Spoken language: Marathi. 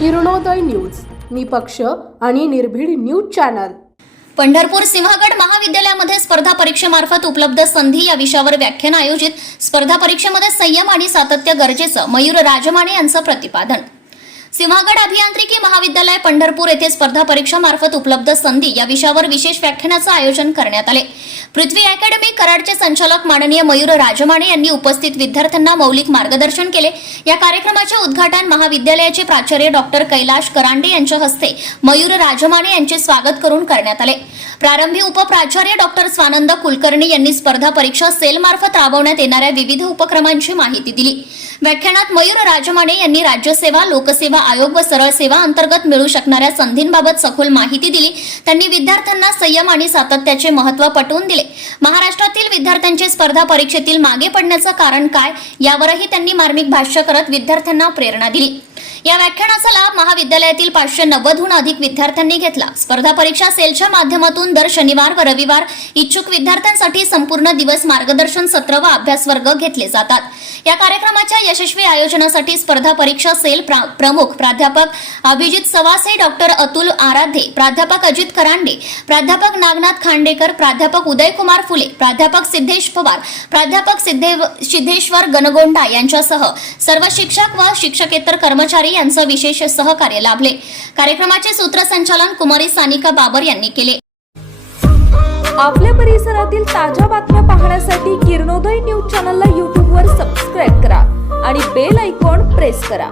किरणोदय न्यूज. निपक्ष आणि निर्भीड न्यूज चॅनल. पंढरपूर सिंहगड महाविद्यालयामध्ये स्पर्धा परीक्षेमार्फत उपलब्ध संधी या विषयावर व्याख्यान आयोजित. स्पर्धा परीक्षेमध्ये संयम आणि सातत्य गरजेचं मयूर राजमाने यांचं प्रतिपादन. सिंहगड अभियांत्रिकी महाविद्यालय पंढरपूर येथे स्पर्धा परीक्षा मार्फत उपलब्ध संधी या विषयावर विशेष व्याख्यानाचं आयोजन करण्यात आले. पृथ्वी अकॅडमी कराडचे संचालक माननीय मयूर राजमाने यांनी उपस्थित विद्यार्थ्यांना मौलिक मार्गदर्शन केले. या कार्यक्रमाचे उद्घाटन महाविद्यालयाचे प्राचार्य डॉक्टर कैलाश करांडे यांच्या हस्ते मयूर राजमाने यांचे स्वागत करून करण्यात आले. प्रारंभी उपप्राचार्य डॉक्टर स्वानंद कुलकर्णी यांनी स्पर्धा परीक्षा सेलमार्फत राबवण्यात येणाऱ्या विविध उपक्रमांची माहिती दिली. व्याख्यानात मयूर राजमाने यांनी राज्यसेवा लोकसेवा आयोग व सरळ सेवा अंतर्गत मिळू शकणाऱ्या संधींबाबत सखोल माहिती दिली. त्यांनी विद्यार्थ्यांना संयम आणि सातत्याचे महत्त्व पटवून दिले. महाराष्ट्रातील विद्यार्थ्यांचे स्पर्धा परीक्षेतील मागे पडण्याचं कारण काय यावरही त्यांनी मार्मिक भाष्य करत विद्यार्थ्यांना प्रेरणा दिली. या व्याख्यानाचा लाभ महाविद्यालयातील पाचशे नव्वदहून अधिक विद्यार्थ्यांनी घेतला. स्पर्धा परीक्षा सेलच्या माध्यमातून दर शनिवार व रविवार इच्छुक विद्यार्थ्यांसाठी संपूर्ण दिवस मार्गदर्शन सत्र व अभ्यास वर्ग घेतले जातात. या कार्यक्रमाच्या यशस्वी आयोजनासाठी स्पर्धा परीक्षा सेल प्रा- प्रमुख प्राध्यापक अभिजित सवासे डॉक्टर अतुल आराधे प्राध्यापक अजित करांडे प्राध्यापक नागनाथ खांडेकर प्राध्यापक उदयकुमार फुले प्राध्यापक सिद्धेश पवार प्राध्यापक सिद्धेश्वर गणगोंडा यांच्यासह सर्व शिक्षक व शिक्षकेतर कर्मचारी यांचं विशेष सहकार्य लाभले. कार्यक्रमाचे सूत्रसंचालन कुमारी सानिका बाबर यांनी केले. आपल्या परिसरातील ताज्या बातम्या पाहण्यासाठी किरणोदय न्यूज चॅनलला यूट्यूबवर सबस्क्राईब करा आणि बेल आयकॉन प्रेस करा.